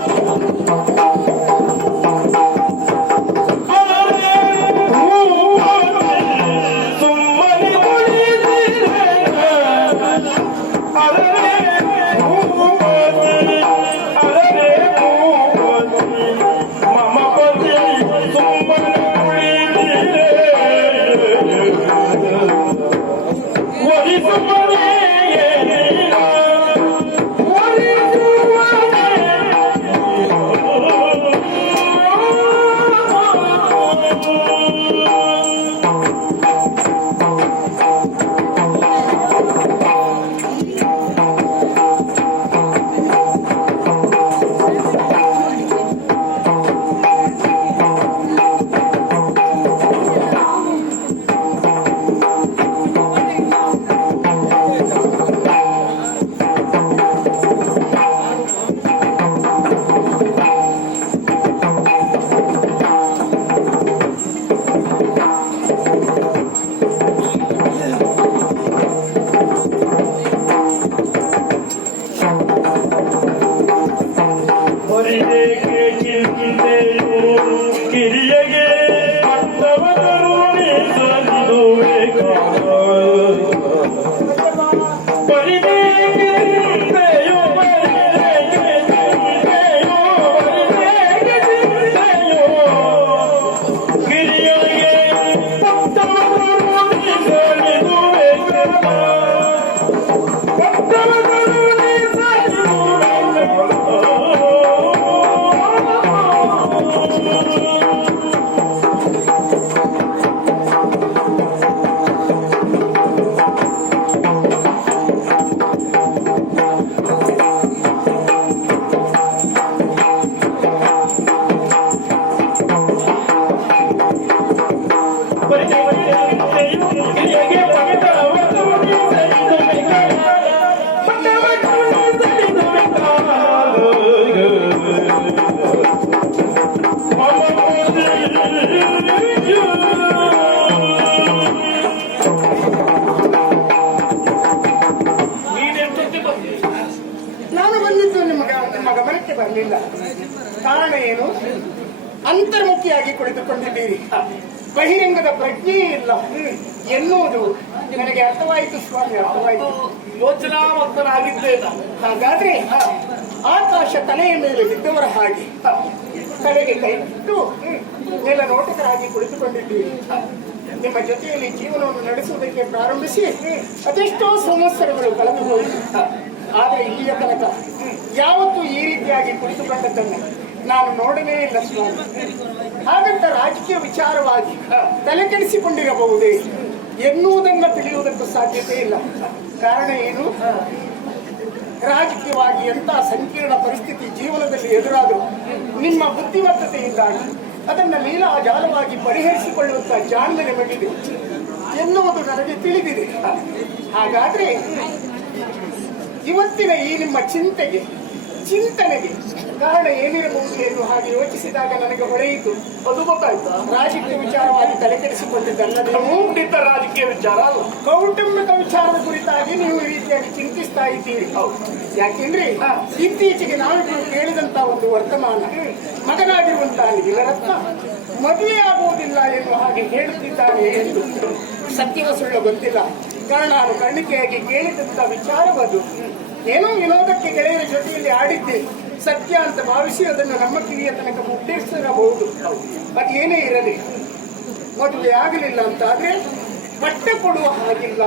あ。But it ನಾನು ಬಂದಿದ್ದು ನಿಮಗೆ ನಿಮ್ಮ ಗಮನಕ್ಕೆ ಬರಲಿಲ್ಲ ಕಾರಣ ಏನು? ಅಂತರ್ಮುಖಿಯಾಗಿ ಕುಳಿತುಕೊಂಡಿದ್ದೀರಿ. ಬಹಿರಂಗದ ಪ್ರಜ್ಞೆ ಇಲ್ಲ. ಎನ್ನುವುದು ನನಗೆ ಅರ್ಥವಾಯಿತು ಸ್ವಾಮಿ, ಅರ್ಥವಾಯಿತು. ಯೋಚನಾವಂತನಾಗಿದ್ದೇ ಹಾಗಾದ್ರೆ ಆಕಾಶ ತಲೆಯ ಮೇಲೆ ಬಿದ್ದವರ ಹಾಗೆ ತಲೆಗೆ ಕೈಬಿಟ್ಟು ನೆಲ ನೋಟಕರಾಗಿ ಕುಳಿತುಕೊಂಡಿದ್ದೀರಿ ನಿಮ್ಮ ಜೊತೆಯಲ್ಲಿ ಜೀವನವನ್ನು ನಡೆಸುವುದಕ್ಕೆ ಪ್ರಾರಂಭಿಸಿ ಅದೆಷ್ಟೋ ಸಂವತ್ಸರಗಳು ಕಳೆದು ಹೋಯಿತು ಆದರೆ ಇಲ್ಲಿಯ ತನಕ ಯಾವತ್ತೂ ಈ ರೀತಿಯಾಗಿ ಕುಳಿತುಕೊಂಡದ್ದನ್ನು ನಾನು ನೋಡಲೇ ಇಲ್ಲ, ಸ್ವಾಮಿ. ಹಾಗಂತ ರಾಜಕೀಯ ವಿಚಾರವಾಗಿ ತಲೆ ಕೆಡಿಸಿಕೊಂಡಿರಬಹುದೇ ಎನ್ನುವುದನ್ನ ತಿಳಿಯುವುದಕ್ಕೂ ಸಾಧ್ಯತೆ ಇಲ್ಲ. ಕಾರಣ ಏನು? ರಾಜಕೀಯವಾಗಿ ಎಂಥ ಸಂಕೀರ್ಣ ಪರಿಸ್ಥಿತಿ ಜೀವನದಲ್ಲಿ ಎದುರಾದರೂ ನಿಮ್ಮ ಬುದ್ಧಿಮತ್ತತೆಯಿಂದಾಗಿ ಅದನ್ನ ಲೀಲಾಜಾಲವಾಗಿ ಪರಿಹರಿಸಿಕೊಳ್ಳುವಂತ ಜಾಣ್ಮೆ ನಮಗಿದೆ ಎನ್ನುವುದು ನನಗೆ ತಿಳಿದಿದೆ. ಹಾಗಾದ್ರೆ ಇವತ್ತಿನ ಈ ನಿಮ್ಮ ಚಿಂತೆಗೆ ಚಿಂತನೆಗೆ ಕಾರಣ ಏನಿರಬಹುದು ಎಂದು ಹಾಗೆ ಯೋಚಿಸಿದಾಗ ನನಗೆ ಹೊಳೆಯಿತು. ಅದು ಗೊತ್ತಾಯ್ತಾ? ರಾಜಕೀಯ ವಿಚಾರವಾಗಿ ತಲೆಕೆಡಿಸಿಕೊಂಡಿದ್ದಲ್ಲದೆ? ಖಂಡಿತ ರಾಜಕೀಯ ವಿಚಾರ ಅಲ್ಲ. ಕೌಟುಂಬಿಕ ವಿಚಾರದ ಕುರಿತಾಗಿ ನೀವು ಈ ರೀತಿಯಾಗಿ ಚಿಂತಿಸ್ತಾ ಇದ್ದೀರಿ. ಯಾಕೆಂದ್ರೆ ಇತ್ತೀಚೆಗೆ ನಾವಿಬ್ಬರು ಕೇಳಿದಂತ ಒಂದು ವರ್ತಮಾನ ಮಗನಾಗಿರುವಂತಹ ನಿಲರತ್ನ ಮದುವೆ ಆಗುವುದಿಲ್ಲ ಎನ್ನುವ ಹಾಗೆ ಹೇಳುತ್ತಿದ್ದಾನೆ ಎಂದು ಸತ್ಯವ ಸುಳ್ಳು ಗೊತ್ತಿಲ್ಲ. ಕಾರಣ ನಾನು ಕಣ್ಣಿಕೆಯಾಗಿ ಕೇಳಿದಂತ ವಿಚಾರವದು. ಏನೋ ವಿನೋದಕ್ಕೆ ಗೆಳೆಯರ ಜೊತೆಯಲ್ಲಿ ಆಡಿದ್ದೆ. ಸತ್ಯ ಅಂತ ಭಾವಿಸಿ ಅದನ್ನು ನಮ್ಮ ಕಿವಿಯ ತನಕ ಅದು ಏನೇ ಇರಲಿ ಮೊದಲು ಆಗಲಿಲ್ಲ ಅಂತಾದ್ರೆ ಬಟ್ಟೆ ಕೊಡುವ ಹಾಗಿಲ್ಲ.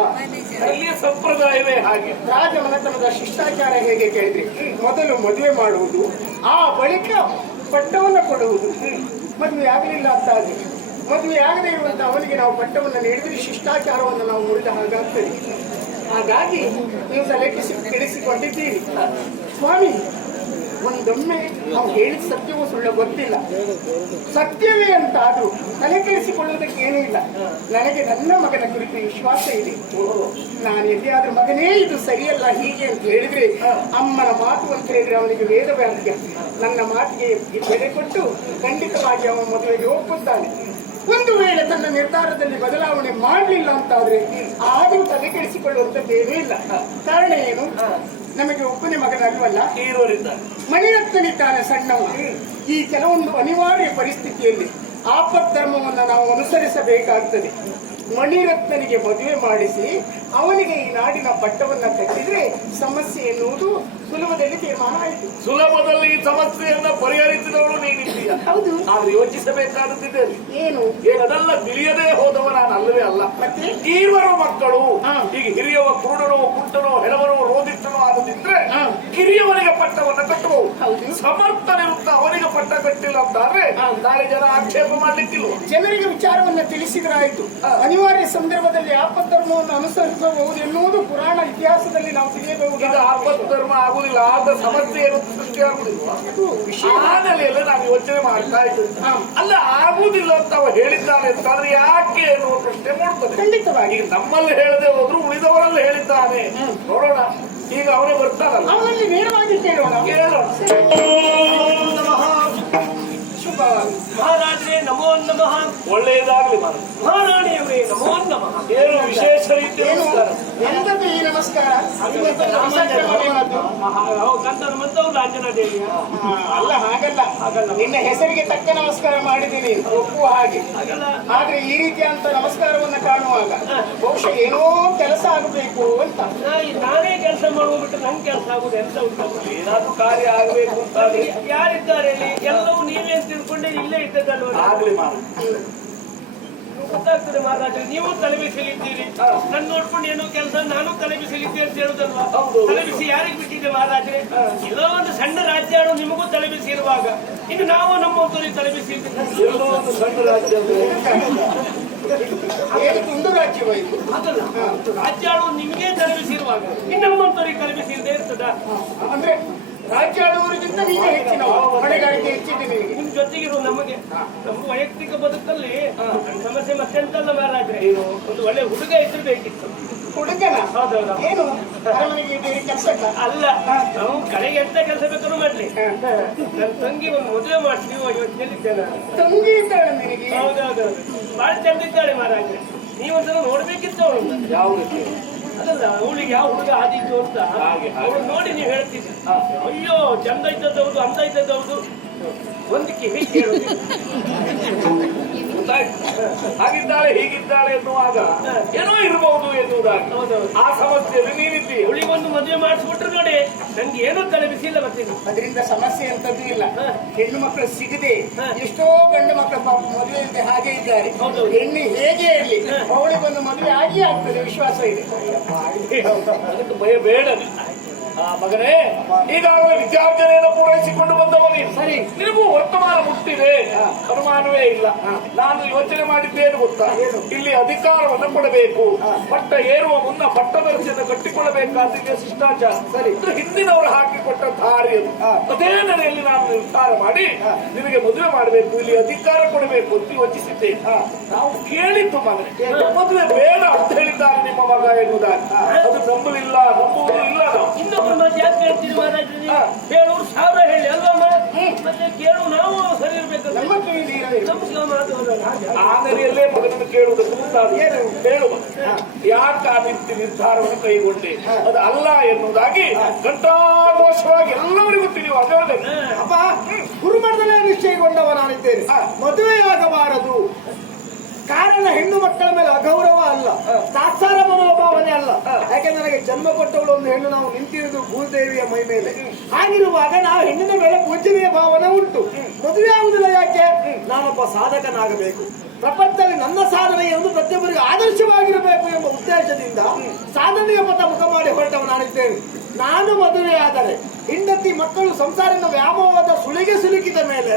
ಅಲ್ಲಿಯ ಸಂಪ್ರದಾಯವೇ ಹಾಗೆ. ರಾಜಮನೆತನದ ಶಿಷ್ಟಾಚಾರ ಹೇಗೆ ಕೇಳಿದ್ರಿ? ಮೊದಲು ಮದುವೆ ಮಾಡುವುದು ಆ ಬಳಿಕ ಪಟ್ಟವನ್ನು ಕೊಡುವುದು. ಮದುವೆ ಆಗಲಿಲ್ಲ ಅಂತಾದ್ರೆ ಮದುವೆ ಆಗದೇ ಇರುವಂತ ಅವನಿಗೆ ನಾವು ಪಟ್ಟವನ್ನು ನೀಡಿದ್ರೆ ಶಿಷ್ಟಾಚಾರವನ್ನು ನಾವು ಮುರಿದ ಹಾಗಾಗ್ತದೆ. ಹಾಗಾಗಿ ನೀವು ತಲೆ ಕೆಡಿಸಿಕೊಂಡಿದ್ದೀರಿ ಸ್ವಾಮಿ ಒಂದೊಮ್ಮೆ ನಾವು ಹೇಳಿದ ಸತ್ಯವೋ ಸುಳ್ಳು ಗೊತ್ತಿಲ್ಲ. ಸತ್ಯವೇ ಅಂತ ಆದ್ರೂ ತಲೆ ಕೆಡಿಸಿಕೊಳ್ಳೋದಕ್ಕೆ ಏನೂ ಇಲ್ಲ. ನನಗೆ ನನ್ನ ಮಗನ ಕುರಿತು ವಿಶ್ವಾಸ ಇದೆ. ನಾನು ಎಲ್ಲಿಯಾದ್ರೂ ಮಗನೇ ಇದು ಸರಿಯಲ್ಲ, ಹೀಗೆ ಅಂತ ಹೇಳಿದ್ರೆ ಅಮ್ಮನ ಮಾತು ಅಂತ ಹೇಳಿದ್ರೆ ಅವನಿಗೆ ವೇದ ವ್ಯಾಧಿಯ ನನ್ನ ಮಾತಿಗೆ ಬೆಲೆ ಕೊಟ್ಟು ಖಂಡಿತವಾಗಿ ಅವನ ಮದುವೆಗೆ ಒಪ್ಪುತ್ತಾನೆ. ಒಂದು ವೇಳೆ ತನ್ನ ನಿರ್ಧಾರದಲ್ಲಿ ಬದಲಾವಣೆ ಮಾಡಲಿಲ್ಲ ಅಂತಾದ್ರೆ ಆದರೂ ತಲೆ ಬೇರೆ ಇಲ್ಲ. ಕಾರಣ ಏನು? ನಮಗೆ ಒಬ್ಬನೇ ಮಗನಲ್ವಲ್ಲ ಈರುವರಿದ್ದಾರೆ ಮಣಿರತ್ನನಿದ್ದಾನೆ ಸಣ್ಣವ ಈ ಕೆಲವೊಂದು ಅನಿವಾರ್ಯ ಪರಿಸ್ಥಿತಿಯಲ್ಲಿ ಆಪద్ధರ್ಮವನ್ನು ನಾವು ಅನುಸರಿಸಬೇಕಾಗ್ತದೆ. ಮಣಿರತ್ನನಿಗೆ ಮದುವೆ ಮಾಡಿಸಿ ಅವನಿಗೆ ಈ ನಾಡಿನ ಪಟ್ಟವನ್ನ ಕಟ್ಟಿದ್ರೆ ಸಮಸ್ಯೆ ಎನ್ನುವುದು ಸುಲಭದಲ್ಲಿ ತೀರ್ಮಾನ ಆಯಿತು. ಸುಲಭದಲ್ಲಿ ಈ ಸಮಸ್ಯೆಯನ್ನ ಪರಿಹರಿಸಿದವಳು ನೀನಿದ್ದೀಯ. ಹೌದು. ಆದ್ರೆ ಯೋಚಿಸಬೇಕಾದದ್ದಿದೆ. ಏನು? ಅದೆಲ್ಲ ತಿಳಿಯದೇ ಹೋದವ ನಾನು ಅಲ್ಲವೇ ಅಲ್ಲ. ಮತ್ತೆ? ಈರುವರು ಮಕ್ಕಳು. ಈಗ ಹಿರಿಯವ ಕುರುಡರು ಕುಂಟರು ಹೆಳವರು ರೋಧಿಷ್ಠನೋ ಆಗದಿದ್ರೆ ಕಿರಿಯವರಿಗೆ ಪಟ್ಟವನ್ನ ಕಟ್ಟಬಹುದು ಹೌದು. ಸಮರ್ಥನಿರುತ್ತ ಅವನಿಗೆ ಪಟ್ಟ ಕಟ್ಟಿಲ್ಲ ಅಂತಾದ್ರೆ ಹಾ. ನಾಳೆ ಜನ ಆಕ್ಷೇಪ ಮಾಡಲಿಕ್ಕಿಲ್ಲ ಜನರಿಗೆ ವಿಚಾರವನ್ನ ತಿಳಿಸಿದ್ರಾಯ್ತು. ಅನಿವಾರ್ಯ ಸಂದರ್ಭದಲ್ಲಿ ಆಪద్ధರ್ಮವನ್ನು ಅನುಸರಿಸಬಹುದು ಎನ್ನುವುದು ಪುರಾಣ ಇತಿಹಾಸದಲ್ಲಿ ನಾವು ತಿಳಿಯಬಹುದು ಆಪತ್ತು ಧರ್ಮ ಆಗುದಿಲ್ಲ ಆದ ಸಮಸ್ಯೆ ಆ ನೆಲೆಯಲ್ಲಿ ನಾನು ಯೋಚನೆ ಮಾಡ್ತಾ ಇದ್ದೇವೆ. ಅಲ್ಲ ಆಗುದಿಲ್ಲ ಅಂತ ಅವ ಹೇಳಿದ್ದಾನೆ ಅಂತಂದ್ರೆ ಯಾಕೆ ಎನ್ನುವ ಪ್ರಶ್ನೆ ಮೂಡ್ತದೆ ಖಂಡಿತವಾಗಿ. ನಮ್ಮಲ್ಲಿ ಹೇಳದೆ ಹೋದ್ರು ಉಳಿದವರಲ್ಲಿ ಹೇಳಿದ್ದಾನೆ. ನೋಡೋಣ ಈಗ ಅವರೇ ಬರ್ತಾರಲ್ಲ. ಅವನಲ್ಲಿ ನೇರವಾಗಿ ಕೇಳೋಣ. ಕೇಳೋಣ. ಮಹಾರಾಜರೇ ನಮೋ ನಮಃ. ಒಳ್ಳೆಯದಾಗ್ಲಿ. ಮಹಾರಾಣಿಯವರೇ ನಮೋ ನಮಃ. ಏನು ವಿಶೇಷ ರೀತಿಯ ಎಂತದ್ದು ಈ ನಮಸ್ಕಾರ? ದೇವಿಯ ಅಲ್ಲ ಹಾಗಲ್ಲ. ನಿನ್ನ ಹೆಸರಿಗೆ ತಕ್ಕ ನಮಸ್ಕಾರ ಮಾಡಿದ್ದೀನಿ. ಒಪ್ಪುವ ಹಾಗೆ. ಹಾಗಲ್ಲ ಆದ್ರೆ ಈ ರೀತಿ ಅಂತ ನಮಸ್ಕಾರವನ್ನು ಕಾಣುವಾಗ ಬಹುಶಃ ಏನೋ ಕೆಲಸ ಆಗಬೇಕು ಅಂತ. ನಾನೇ ಕೆಲಸ ಮಾಡುವುಬಿಟ್ಟು ನನ್ ಕೆಲಸ ಆಗುದು ಎಂತ ಉಂಟು? ಏನಾದ್ರೂ ಕಾರ್ಯ ಆಗಬೇಕು ಅಂತ. ಯಾರಿದ್ದಾರೆ ಇಲ್ಲಿ? ಎಲ್ಲವೂ ನೀವೇ ಅಂತ ತಿಳ್ಕೊಂಡೆ ಇಲ್ಲೇ ಇದ್ದದಲ್ವ ಆಗ್ಲಿ ಮಾರ ಗೊತ್ತಾಗ್ತದೆ ಮಹಾರಾಜರು ನೀವು ತಲೆಬಿಸಲಿದ್ದೀರಿ. ನನ್ನ ನನ್ ನೋಡ್ಕೊಂಡು ಏನೋ ಕೆಲಸ ನಾನು ತಲೆಬಿಸಲಿದ್ದೆ ಅಂತ ಹೇಳುದಲ್ವಾ? ಹೌದು. ತಲೆ ಬಿಸಿ ಯಾರಿಗೆ ಬಿಟ್ಟಿದೆ ಮಹಾರಾಜರೇ ಎಲ್ಲೋ ಒಂದು ಸಣ್ಣ ರಾಜ್ಯ ಆಳು ನಿಮಗೂ ತಲೆ ಬಿಸಿ ಇರುವಾಗ ಇನ್ನು ನಾವು ನಮ್ಮ ತಲೆ ತಲೆಬಿಸಿ ಎಲ್ಲೋ ಒಂದು ಸಣ್ಣ ರಾಜ್ಯ ಏನು ರಾಜ್ಯವಾಯಿತು ಅದಲ್ಲ. ರಾಜ್ಯ ನಿಮಗೆ ತಲೆ ಬಿಸಿ ಇರುವಾಗ ಇನ್ನು ನಮ್ಮಂತವರಿಗೆ ತಲೆ ಬಿಸಿ ಇರ್ತದ? ಅಂದ್ರೆ ರಾಜ್ಯ ಆಳುವವರಿಗಿಂತ ನೀವೇ ಹೆಚ್ಚಿನ ಹೊಣೆಗಾರಿಕೆ ಹೆಚ್ಚಿದ್ದೀವಿ ನಿಮ್ ಜೊತೆಗಿರೋ ನಮಗೆ ನಮ್ಮ ವೈಯಕ್ತಿಕ ಬದುಕಲ್ಲಿ ಸಮಸ್ಯೆ ಸಮಸ್ಯೆ ಮತ್ತೆಂತಲ್ಲ ಮಹಾರಾಜರೇ ಒಂದು ಒಳ್ಳೆ ಹುಡುಗ ಹೆಸರು ಬೇಕಿತ್ತು ಹುಡುಗನ ಹೌದೌದು. ಏನು? ಅರಮನೆಗೆ ಬೇರೆ ಕೆಲಸಕ್ಕ ಅಲ್ಲ ನಾವು ಕಡೆಗೆ ಎಂತ ಕೆಲಸ ಬೇಕಾದ್ರೂ ಮಾಡ್ಲಿ. ನನ್ನ ತಂಗಿ ಒಂದು ಮದುವೆ ಮಾಡ್ತೀವಿ ಇವತ್ತು ಹೇಳಿದ್ದೇನೆ ತಂಗಿ ಇದ್ದಾಳೆ ನಿನಗೆ? ಹೌದೌದು ಬಹಳ ಚಂದ ಇದ್ದಾಳೆ ಮಹಾರಾಜ ನೀವೊಂದ್ಸಲ ನೋಡ್ಬೇಕಿತ್ತು ಅವಳು ಯಾವ ರೀತಿ ಅದಲ್ಲ ಅವಳಿಗೆ ಯಾವ ಹುಡುಗ ಆದಿತ್ತು ಅಂತ. ಅವಳು ನೋಡಿ ನೀವು ಹೇಳ್ತಿದ್ರಿ ಅಯ್ಯೋ ಚಂದ ಇದ್ದದ್ದವ್ದು ಅಂದ ಇದ್ದದ್ದವ್ದು ಒಂದಕ್ಕೆ ಹೇಗೆ ಹಾಗಿದ್ದಾಳೆ ಹೀಗಿದ್ದಾಳೆ ಎನ್ನುವಾಗ ಏನೋ ಇರಬಹುದು ಎನ್ನುವುದಾಗಿ. ಆ ಸಮಸ್ಯೆಯಲ್ಲಿ ಹುಳಿ ಅವಳಿಗೊಂದು ಮದುವೆ ಮಾಡಿಸ್ಬಿಟ್ರು ನೋಡಿ ನಂಗೆ ಏನೂ ತಲೆ ಬಿಸಿಲ್ಲ ಬರ್ತೀನಿ ಅದರಿಂದ ಸಮಸ್ಯೆ ಅಂತದ್ದು ಇಲ್ಲ. ಹೆಣ್ಣು ಮಕ್ಕಳು ಸಿಗದೆ. ಎಷ್ಟೋ ಗಂಡು ಮಕ್ಕಳು ಮದುವೆ ಹಾಗೆ ಇದ್ದಾರೆ. ಹೌದು. ಹೆಣ್ಣು ಹೇಗೆ ಇರಲಿ. ಅವಳಿಗೊಂದು ಮದುವೆ ಆಗಿ ಆಗ್ತದೆ ವಿಶ್ವಾಸ ಇದೆ. ಅದಕ್ಕೆ ಭಯ ಬೇಡ ಮಗನೇ ಈಗಾಗಲೇ ವಿದ್ಯಾರ್ಜನೆಯನ್ನು ಪೂರೈಸಿಕೊಂಡು ಬಂದವ ನೀನು. ಸರಿ. ನಿನಗೂ ವರ್ತಮಾನ ಮುಟ್ಟಿದೆ ಅನುಮಾನವೇ ಇಲ್ಲ. ನಾನು ಯೋಚನೆ ಮಾಡಿದ್ದೇನು ಗೊತ್ತಾ? ಇಲ್ಲಿ ಅಧಿಕಾರವನ್ನು ಕೊಡಬೇಕು. ಪಟ್ಟ ಏರುವ ಮುನ್ನ ಪಟ್ಟದರ್ಶನ ಕಟ್ಟಿಕೊಳ್ಳಬೇಕಾದ ಶಿಷ್ಟಾಚಾರ. ಸರಿ. ಇದು ಹಿಂದಿನವರು ಹಾಕಿಕೊಟ್ಟ ದಾರಿ ಅದು. ಅದೇ ನೆಲೆಯಲ್ಲಿ ನಾನು ನಿರ್ಧಾರ ಮಾಡಿ ನಿನಗೆ ಮದುವೆ ಮಾಡಬೇಕು. ಇಲ್ಲಿ ಅಧಿಕಾರ ಕೊಡಬೇಕು ಅಂತ ಯೋಚಿಸಿದ್ದೆ. ನಾವು ಕೇಳಿದ್ದು ಮಗನೇ. ಮದುವೆ ಬೇಡ ಅಂತ ಹೇಳಿದ್ದಾರೆ ನಿಮ್ಮ ಮಗ ಎನ್ನುವುದಾಗಿ. ಅದು ನಂಬಲಿಲ್ಲ ನಂಬುವುದು ಇಲ್ಲ ನಾವು ಮಾತು ಯಾಕೆ ಕೇಳ್ತೀರಿ ಮಹಾರಾಜ ಹೇಳೋರು ಸಾವಿರ ಹೇಳಿ ಅಲ್ವಮ್ಮ ಮತ್ತೆ ಕೇಳು ನಾವು ಸರಿ ಇರ್ಬೇಕಲ್ಲ ನಮ್ಗೆ ಮಾತು ಹೋದಾಗ ಹಾಗೆ. ಆ ನೆಲೆಯಲ್ಲೇ ಮಗನನ್ನು ಕೇಳುವುದಕ್ಕೆ ತಾನು ಹೇಳುವ ಯಾಕೆ ಆ ರೀತಿ ನಿರ್ಧಾರವನ್ನು ಕೈಗೊಂಡೆ? ಅದು ಅಲ್ಲ ಎನ್ನುವುದಾಗಿ ಘಂಟಾಘೋಷವಾಗಿ ಎಲ್ಲರಿಗೂ ತಿಳಿಯುವ ಅಪ್ಪ ಗುರುಮಠದಲ್ಲೇ ನಿಶ್ಚಯಗೊಂಡವ ನಾನಿದ್ದೇನೆ ಮದುವೆಯಾಗಬಾರದು. ಕಾರಣ ಹೆಣ್ಣು ಮಕ್ಕಳ ಮೇಲೆ ಅಗೌರವ ಅಲ್ಲ. ತಾತ್ಸಾರ ಮನೋಭಾವನೆ ಅಲ್ಲ. ಯಾಕೆ ನನಗೆ ಜನ್ಮ ಕೊಟ್ಟವಳು ಒಂದು ಹೆಣ್ಣು ನಾವು ನಿಂತಿರುವುದು ಭೂದೇವಿಯ ಮೈ ಮೇಲೆ. ಹಾಗಿರುವಾಗ ನಾವು ಹೆಣ್ಣಿನ ಮೇಲೆ ಪೂಜನೀಯ ಭಾವನೆ ಉಂಟು. ಮದುವೆ ಆಗುದಿಲ್ಲ ಯಾಕೆ? ನಾನೊಬ್ಬ ಸಾಧಕನಾಗಬೇಕು. ಪ್ರಪಂಚದಲ್ಲಿ ನನ್ನ ಸಾಧನೆ ಎಂದು ಪ್ರತಿಯೊಬ್ಬರಿಗೆ ಆದರ್ಶವಾಗಿರಬೇಕು ಎಂಬ ಉದ್ದೇಶದಿಂದ ಸಾಧನೆಯ ಪಥ ಮುಖ ಮಾಡಿ ಹೊರಟವ ನಾನಿದ್ದೇನೆ. ನಾನು ಮದುವೆಯಾದರೆ ಹೆಂಡತಿ ಮಕ್ಕಳು ಸಂಸಾರದ ವ್ಯಾಮೋಹದ ಸುಳಿಗೆ ಸಿಲುಕಿದ ಮೇಲೆ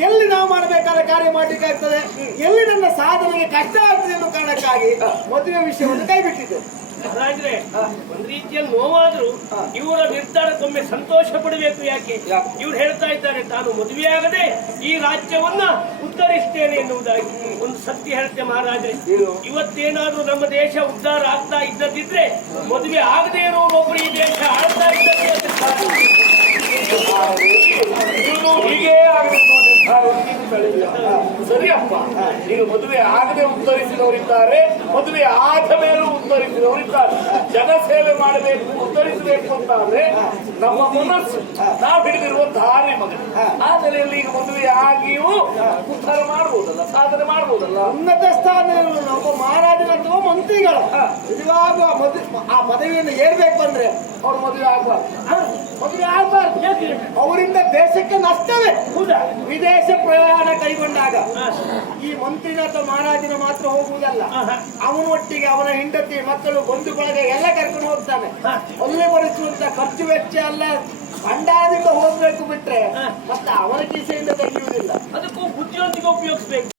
ಎಲ್ಲಿ ನಾವು ಮಾಡಬೇಕಾದ ಕಾರ್ಯ ಮಾಡ್ಲಿಕ್ಕೆ ಆಗ್ತದೆ? ಎಲ್ಲಿ ನನ್ನ ಸಾಧನೆಗೆ ಕಷ್ಟ ಆಗ್ತದೆ ಅನ್ನೋ ಕಾರಣಕ್ಕಾಗಿ ಮದುವೆ ವಿಷಯವನ್ನು ಕೈಬಿಟ್ಟಿದ್ದೆ. ಮಹಾರಾಜ್ರೆ ಒಂದ್ ರೀತಿಯಲ್ಲಿ ನೋವಾದ್ರೂ ಇವರ ನಿರ್ಧಾರಕ್ಕೊಮ್ಮೆ ಸಂತೋಷ ಪಡಬೇಕು ಯಾಕೆ? ಇವ್ರು ಹೇಳ್ತಾ ಇದ್ದಾರೆ ತಾನು ಮದುವೆಯಾಗದೆ ಈ ರಾಜ್ಯವನ್ನ ಉದ್ಧರಿಸ್ತೇನೆ ಎನ್ನುವುದಾಗಿ ಒಂದು ಸತ್ಯ ಹೇಳ್ತೆ ಮಹಾರಾಜ್ರೆ. ಇವತ್ತೇನಾದ್ರೂ ನಮ್ಮ ದೇಶ ಉದ್ಧಾರ ಆಗ್ತಾ ಇದ್ದದಿದ್ರೆ ಮದುವೆ ಆಗದೆ ಇರೋರು ಈ ದೇಶ ಆಳ್ತಾ ಇದ್ದಾರೆ ಹೀಗೆ ಸರಿಯಪ್ಪ ಈಗ ಮದುವೆ ಆಗದೆ ಉತ್ತರಿಸಿದವರಿದ್ದಾರೆ ಮದುವೆ ಆದ ಮೇಲೂ ಉತ್ತರಿಸಿದವರಿದ್ದಾರೆ ಜನಸೇವೆ ಮಾಡಬೇಕು ಉತ್ತರಿಸಬೇಕು ಅಂತ ಆದ್ರೆ ನಮ್ಮ ಮನಸ್ಸು ನಾವು ಹಿಡಿದಿರುವ ದಾರಿ ಮಗ ಆ ನೆಲೆಯಲ್ಲಿ ಈಗ ಮದುವೆ ಆಗಿಯೂ ಉದ್ಧಾರ ಮಾಡಬಹುದಲ್ಲ ಸಾಧನೆ ಮಾಡಬಹುದಲ್ಲ ಉನ್ನತ ಸ್ಥಾನ ಒಬ್ಬ ಮಹಾರಾಜನ ಅಥವಾ ಮಂತ್ರಿಗಳು ನಿಜವಾಗುವ ಮದುವೆ ಆ ಪದವಿಯನ್ನು ಏರ್ಬೇಕು ಅಂದ್ರೆ ಅವ್ರ ಮದುವೆ ಆಗಬಾರ್ದು ಮದುವೆ ಆಗಬಾರ್ದು ಅವರಿಂದ ದೇಶಕ್ಕೆ ನಷ್ಟವೇ. ಹೌದಾ? ವಿದೇಶ ಪ್ರಯಾಣ ಕೈಗೊಂಡಾಗ ಈ ಮಂತ್ರಿನ ಅಥವಾ ಮಹಾರಾಜನ ಮಾತ್ರ ಹೋಗುವುದಲ್ಲ. ಅವನೊಟ್ಟಿಗೆ ಅವನ ಹೆಂಡತಿ ಮಕ್ಕಳು ಬಂಧು ಬಳಗ ಎಲ್ಲ ಕರ್ಕೊಂಡು ಹೋಗ್ತಾನೆ. ಒಳ್ಳೆ ಬರಿಸುವಂತ ಖರ್ಚು ವೆಚ್ಚ ಅಲ್ಲ ಭಂಡಾರದಿಂದ ಹೋಗ್ಬೇಕು ಬಿಟ್ರೆ ಮತ್ತೆ ಅವನ ಕಿಸೆಯಿಂದ ತೆಗೆಯುವುದಿಲ್ಲ. ಅದಕ್ಕೂ ಬುದ್ಧಿವಂತಿಗೆ ಉಪಯೋಗಿಸ್ಬೇಕು.